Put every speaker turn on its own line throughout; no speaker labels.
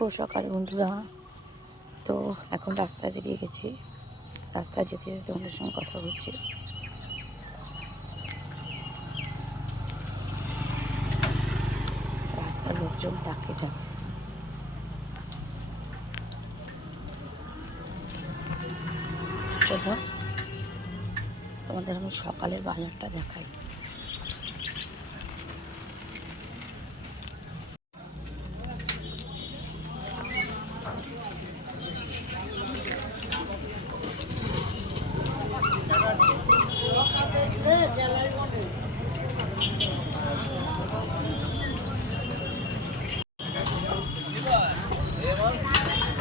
শুভ সকাল বন্ধুরা। তো এখন রাস্তায় বেরিয়ে গেছি। রাস্তায় যেতে যেতে তোমাদের সঙ্গে কথা বলছি। রাস্তার লোকজন তাকে থাকে। চলো তোমাদের আমি সকালের বাজারটা দেখাই।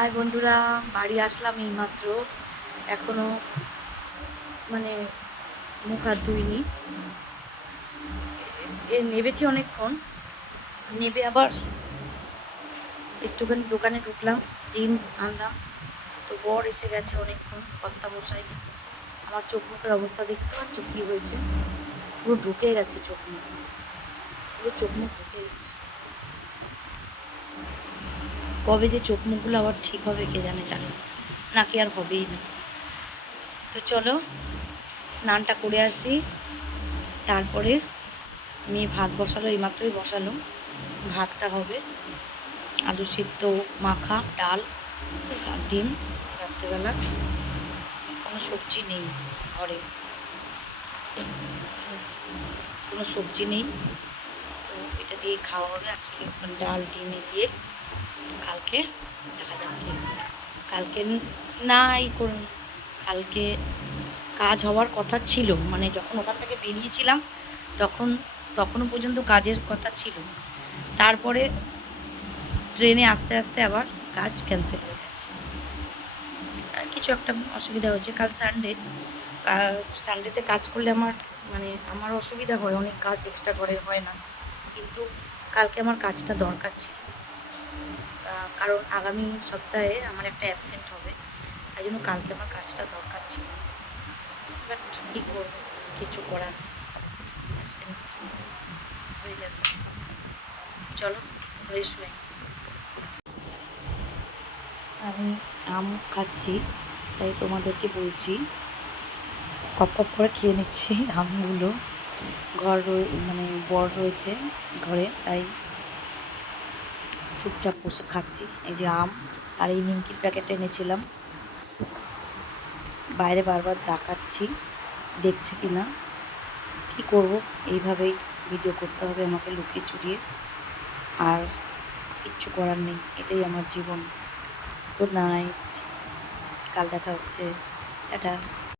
হাই বন্ধুরা, বাড়ি আসলাম এইমাত্র। এখনও মানে মুখ হাত ধুইনি। নেবেছি অনেকক্ষণ। নেবে আবার একটুখানি দোকানে ঢুকলাম, ডিম আনলাম। তো বর এসে গেছে অনেকক্ষণ কর্তা মশাই আমার চোখ মুখের অবস্থা দেখতে পাচ্ছ কী হয়েছে? পুরো ঢুকে গেছে চোখ মুখ। পুরো চোখ মুখ ঢুকে গেছে। কবে যে চোখ মুখগুলো আবার ঠিক হবে কে জানে জানে নাকি আর হবেই না। তো চলো, স্নানটা করে আসি। তারপরে মেয়ে ভাত বসালো, এইমাত্রই বসালো। ভাতটা হবে। আলু সিদ্ধ, মাখা, ডাল আর ডিম রাত্রেবেলা। কোনো সবজি নেই ঘরে। কোনো সবজি নেই। তো এটা দিয়ে খাওয়া হবে আজকে। ডাল, ডিমে দিয়ে কালকে? দেখা যাক কালকে নাই করুন। কালকে কাজ হওয়ার কথা ছিল। মানে যখন ওখান থেকে বেরিয়েছিলাম, তখন, তখনও পর্যন্ত কাজের কথা ছিল। তারপরে ট্রেনে আস্তে আস্তে আবার কাজ ক্যান্সেল হয়ে গেছে। কিছু একটা অসুবিধা হয়েছে। কাল সানডে সানডেতে কাজ করলে আমার মানে আমার অসুবিধা হয়। অনেক কাজ এক্সট্রা করে হয় না। কিন্তু কালকে আমার কাজটা দরকার ছিল। কারণ আগামী সপ্তাহে আমার একটা অ্যাবসেন্ট হবে। তাই জন্য কালকে আমার কাজটা দরকার ছিল। বাট কী করব? কিছু করার অ্যাবসেন্ট হয়ে যাবে। চলো ফ্রেশ হয়ে আমি আম খাচ্ছি, তাই তোমাদেরকে বলছি, কপ কপ করে খেয়ে নিচ্ছি আমগুলো। ঘর মানে বর রয়েছে ঘরে, তাই চুপচাপ বসে খাচ্ছি। এই যে আম আর এই নিমকির প্যাকেট এনেছিলাম। বাইরে বারবার তাকাচ্ছি, দেখছে কি না কী করব? এইভাবেই ভিডিও করতে হবে আমাকে লুকিয়ে চুরিয়ে। আর কিচ্ছু করার নেই, এটাই আমার জীবন। গুড নাইট কাল দেখা হচ্ছে। টাটা।